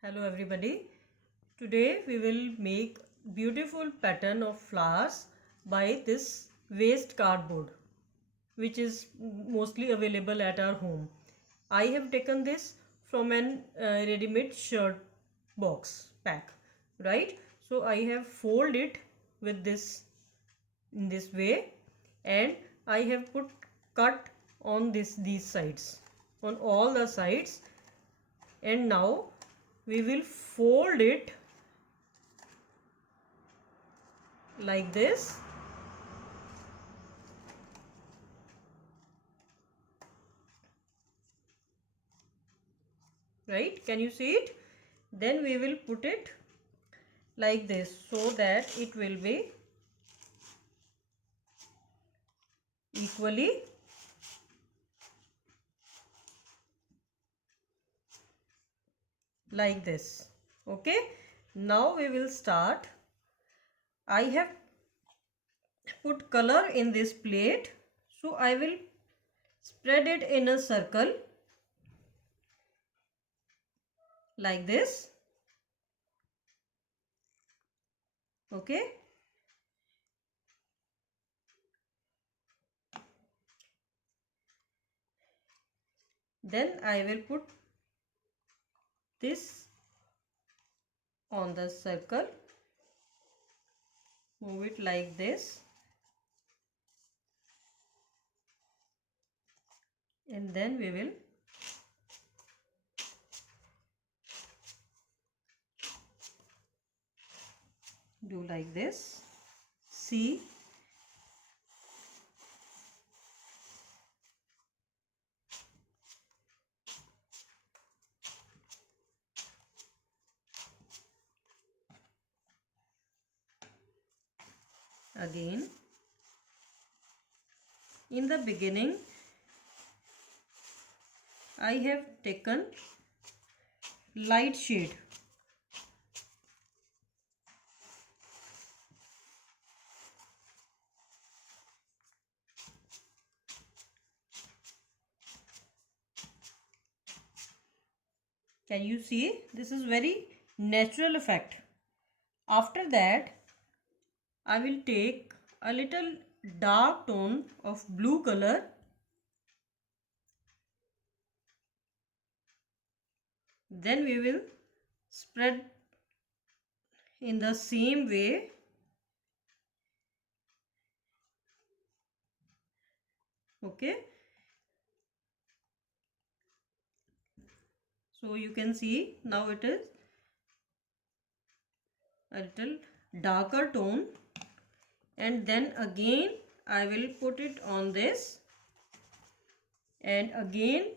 Hello everybody. Today we will make beautiful pattern of flowers by this waste cardboard which is mostly available at our home. I have taken this from an ready-made shirt box pack, right? So I have folded it with this in this way, and I have put cut on these sides, on all the sides, and now we will fold it like this, right? Can you see it? Then we will put it like this so that it will be equally like this. Okay, now we will start. I have put color in this plate, so I will spread it in a circle like this. Okay, then I will put this on the circle, move it like this, and then we will do like this. See, again, in the beginning I have taken light shade, can you see? This is very natural effect. After that I will take a little dark tone of blue color, then we will spread in the same way. Okay, so you can see now it is a little darker tone, and then again I will put it on this, and again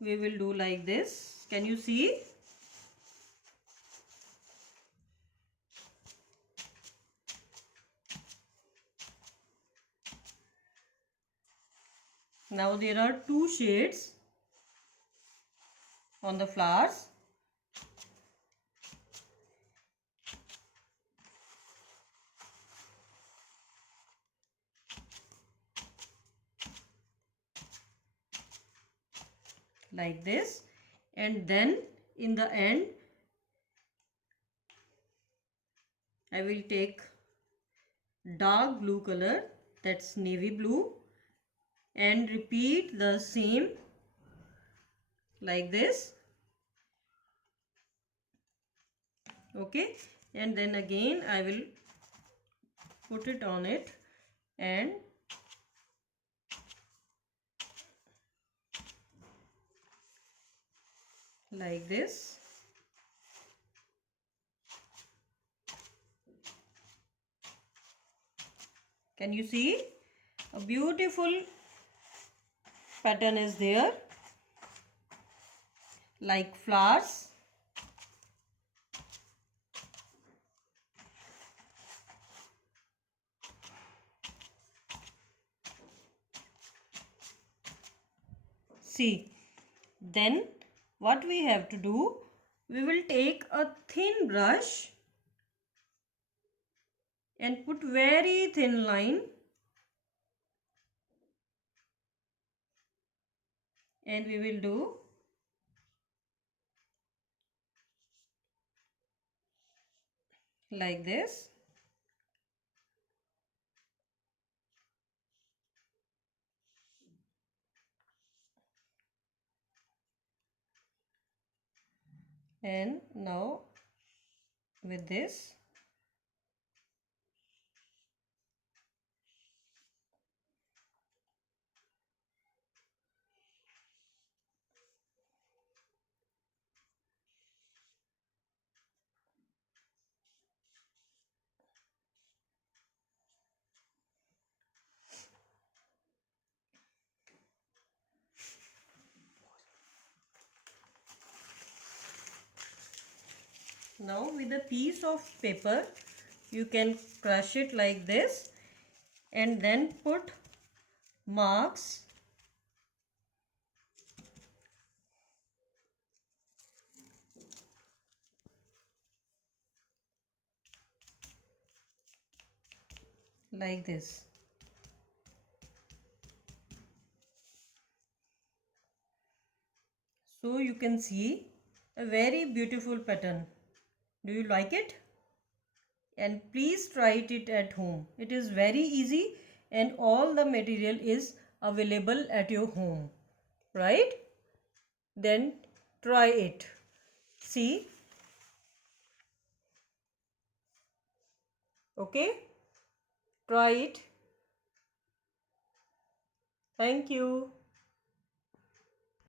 we will do like this. Can you see? Now there are two shades on the flowers. Like this, and then in the end I will take dark blue color, that's navy blue, and repeat the same like this. Okay, and then again I will put it on it and like this. Can you see? A beautiful pattern is there, like flowers. See, then what we have to do, we will take a thin brush and put very thin line, and we will do like this. And now with this, now with a piece of paper you can crush it like this and then put marks like this. So you can see a very beautiful pattern. Do you like it? And please try it at home. It is very easy and all the material is available at your home, right? Then try it. See? Okay? Try it. Thank you.